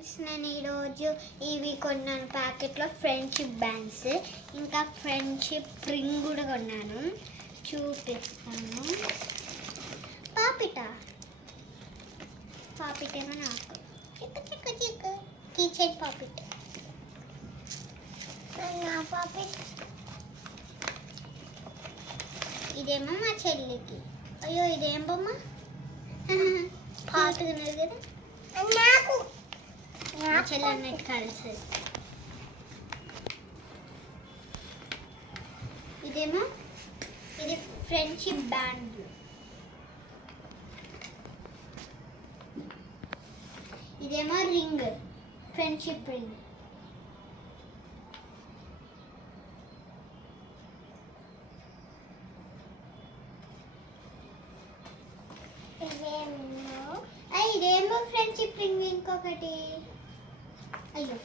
Friends, నేను ఈరోజు ఇవి కొన్నాను ప్యాకెట్లో ఫ్రెండ్షిప్ బ్యాండ్స్, ఇంకా ఫ్రెండ్షిప్ రింగ్ కూడా కొన్నాను. చూపిస్తాను. పాపిటేమో నాకు చిక్క కిచెన్ పాపిట్. పాపిట్ ఇదేమో మా చెల్లికి. అయ్యో ఇదేం బొమ్మ పాటుకున్నది కదా, నాకు చెల్లి అన్నట్టు కలిసి. ఇదేమో ఇది ఫ్రెండ్షిప్ బ్యాండ్. ఇదేమో రింగ్, ఫ్రెండ్షిప్ రింగ్. ఇదేమో ఫ్రెండ్షిప్ రింగ్. ఇంకొకటి అయ్యో